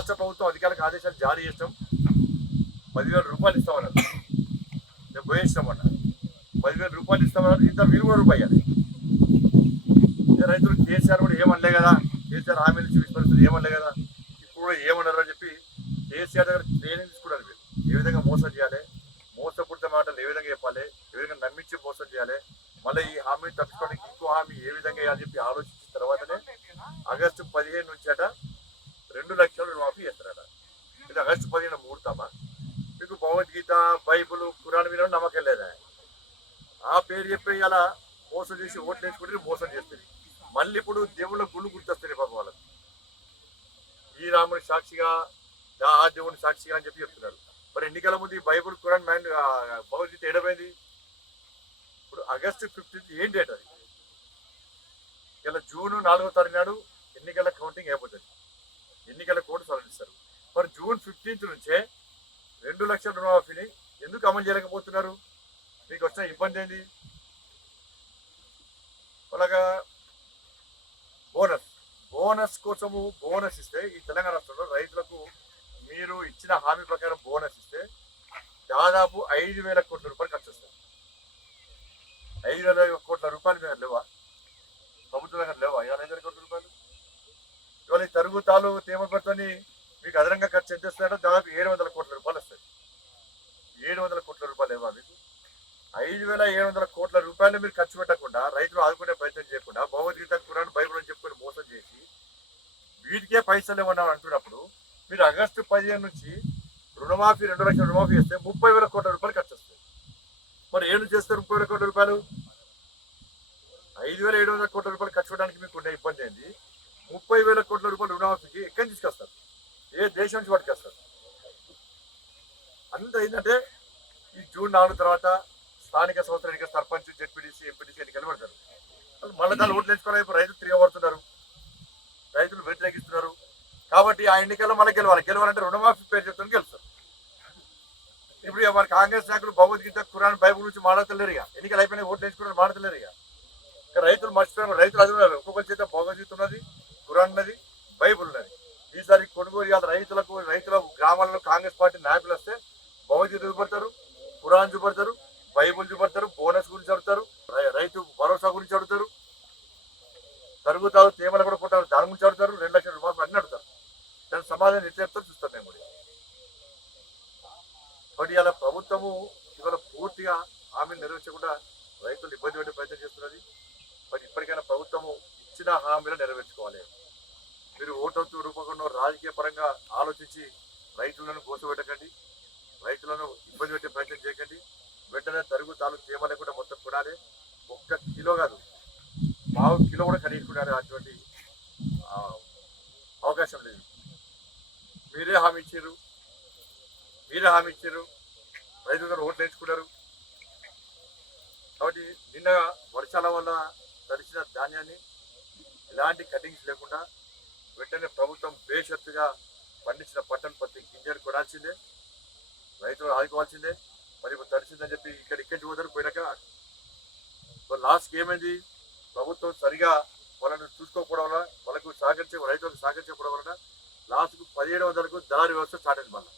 రాష్ట్ర ప్రభుత్వం అధికారులకు ఆదేశాలు జారీ చేస్తాం, 10,000 రూపాయలు ఇస్తామన్నారు. మేము పోయేస్తామన్నా 10,000 రూపాయలు ఇస్తామన్నారు. ఇంత మీరు కూడా రూపాయి రైతులు కేసీఆర్ కూడా ఏమనలే కదా, కేసీఆర్ హామీలు ఇచ్చి విస్మరిస్తున్నారు ఏమనలే కదా, ఇప్పుడు కూడా ఏమన్నారు అని చెప్పి కేసీఆర్ దగ్గర ట్రైనింగ్ తీసుకున్నారు. మీరు ఏ విధంగా మోసం చేయాలి, మోసపూరిత మాటలు ఏ విధంగా చెప్పాలి, ఏ విధంగా నమ్మించి మోసం చేయాలి, మళ్ళీ ఈ హామీ తప్పించుకోవడానికి ఇంకో హామీ ఏ విధంగా వేయాలని చెప్పి ఆలోచించిన తర్వాతనే ఆగస్టు 15 నుంచి 2 లక్షలు రుణమాఫీ చేస్తారట. ఇది ఆగస్టు 15 ముహూర్తమా? మీకు భగవద్గీత, బైబుల్, ఖురాన్ మీద నమ్మకం లేదా? ఆ పేరు చెప్పి అలా మోసం చేసి ఓట్లు వేసుకుంటే మోసం చేస్తుంది. మళ్ళీ ఇప్పుడు దేవుళ్ళ గుళ్ళు గుర్తొస్తుంది పాపం వాళ్ళకి. ఈ రాముని సాక్షిగా, ఆ దేవుని సాక్షిగా అని చెప్పి చెప్తున్నారు. మరి ఎన్నికల ముందు ఈ బైబుల్, ఖురాన్, భగవద్గీత ఏడమైంది? ఇప్పుడు ఆగస్టు 15 ఏం డేట్ అది? ఇలా జూన్ 4వ తారీఖు నాడు ఎన్నికల కౌంటింగ్ అయిపోతుంది, ఎన్నికల కోడ్ సవరిస్తారు. మరి జూన్ 15 నుంచే 2 లక్షల రుణమాఫీని ఎందుకు అమలు చేయలేకపోతున్నారు? మీకు వచ్చిన ఇబ్బంది ఏంది? అలాగా బోనస్ కోసము బోనస్ ఇస్తే ఈ తెలంగాణ రాష్ట్రంలో రైతులకు మీరు ఇచ్చిన హామీ ప్రకారం బోనస్ ఇస్తే దాదాపు 5,000 కోట్ల రూపాయలు ఖర్చు వస్తుంది. 5,000 కోట్ల రూపాయలు మీరు లేవా? ప్రభుత్వం దగ్గర లేవా 5,000 కోట్ల రూపాయలు? ఇవాళ ఈ తరుగుతాలు తేమపడితోని మీకు అదనంగా ఖర్చు ఎంత వస్తాయంటే దాదాపు 700 కోట్ల రూపాయలు వస్తాయి. 700 కోట్ల రూపాయలు ఏమో మీకు? 5,700 కోట్ల రూపాయలు మీరు ఖర్చు పెట్టకుండా, రైతులు ఆదుకునే ప్రయత్నం చేయకుండా, భగవద్గీత, ఖురాన్, బైబుల్ అని చెప్పుకొని మోసం చేసి వీటికే పైసలు ఇవ్వడం అంటున్నప్పుడు మీరు ఆగస్టు 15 నుంచి రుణమాఫీ 2 లక్షల రుణమాఫీ చేస్తే 30,000 కోట్ల రూపాయలు ఖర్చు వస్తాయి. మరి ఏం చేస్తారు 30,000 కోట్ల రూపాయలు? 5,700 కోట్ల రూపాయలు ఖర్చు పెట్టడానికి మీకు ఉండే ఇబ్బంది ఏంది? 30,000 కోట్ల రూపాయలు రుణమాఫీకి ఎక్కడి నుంచి తీసుకొస్తారు? ఏ దేశం నుంచి పట్టుకొస్తారు? అంత ఏంటంటే ఈ జూన్ 4 తర్వాత స్థానిక సంస్థల ఎన్నికలు, సర్పంచ్, జెడ్పీటీసీ, ఎంపీటీసీ ఎన్నికలు పెడతారు. మళ్ళీ దాన్ని ఓట్లు వేసుకోవడం రైతులు తిరగబడుతున్నారు, రైతులు వ్యతిరేకిస్తున్నారు. కాబట్టి ఆ ఎన్నికల్లో మళ్ళీ గెలవాలంటే రుణమాఫీ పేరు చెప్తాను గెలుస్తారు. ఇప్పుడు మన కాంగ్రెస్ నాయకులు భగవద్గీత, ఖురాన్, బైబుల్ నుంచి మాట్లాడతలేరు. ఇక ఎన్నికలు అయిపోయినా ఓట్లు వేసుకున్నారు, మాట్లాడతలేరు. ఇక రైతులు మర్చిపోయారు. రైతులు అది ఉన్నారు, ఒక్కొక్కరి చేత భగవద్గీత ఉన్నది, ఖురాన్ ఉన్నది, బైబుల్ ఉన్నది. ఈసారి కొనుగోలు రైతుల గ్రామాల్లో కాంగ్రెస్ పార్టీ నాయకులు వస్తే భగవద్గీత చూపడతారు, ఖురాన్ చూపడతారు, బైబుల్ చూపడతారు, బోనస్ గురించి అడుగుతారు, రైతు భరోసా గురించి అడుగుతారు, తరుగుతారు, తేమలు కూడా కొట్టారు దాని గురించి అడుగుతారు, 2 లక్షల రూపాయలు అన్నీ అడుగుతారు. దాని సమాధానం ఎట్లా చెప్తారు చూస్తాం మేము కూడా. కాబట్టి ఇలా ప్రభుత్వము ఇవాళ పూర్తిగా హామీలు నెరవేర్చకుండా రైతులు ఇబ్బంది పెట్టే ప్రయత్నం చేస్తున్నది. మరి ఇప్పటికైనా ప్రభుత్వము ఇచ్చిన హామీలు నెరవేర్చుకోవాలి. మీరు ఓటు రూపంలో రాజకీయ పరంగా ఆలోచించి రైతులను కోసపెట్టకండి, రైతులను ఇబ్బంది పెట్టే ప్రయత్నం చేయకండి. వెంటనే తరుగుతాలు తేమ లేకుండా మొత్తం కొనాలి. 1 కిలో కాదు, 1/2 కిలో కూడా ఖరీదుకునే అటువంటి అవకాశం లేదు. మీరే హామీ ఇచ్చారు, రైతులు ఓట్లు వేయించుకున్నారు. కాబట్టి నిన్న వర్షాల వల్ల తడిసిన ధాన్యాన్ని ఎలాంటి కటింగ్స్ లేకుండా వెంటనే ప్రభుత్వం బేషరతుగా పండించిన పట్టణ పత్తి గింజలు కొనాల్సిందే, రైతులు ఆదుకోవాల్సిందే. మరి ఇప్పుడు తడిసిందని చెప్పి ఇక్కడికి పోతారు. పోయినాక లాస్ట్కి ఏమైంది? ప్రభుత్వం సరిగా వాళ్ళని చూసుకోకపోవడం వల్ల, రైతులకు సహకరించకపోవడం వలన లాస్ట్కు 1700కు దళారీ వ్యవస్థ స్టార్ట్ అయింది మళ్ళీ.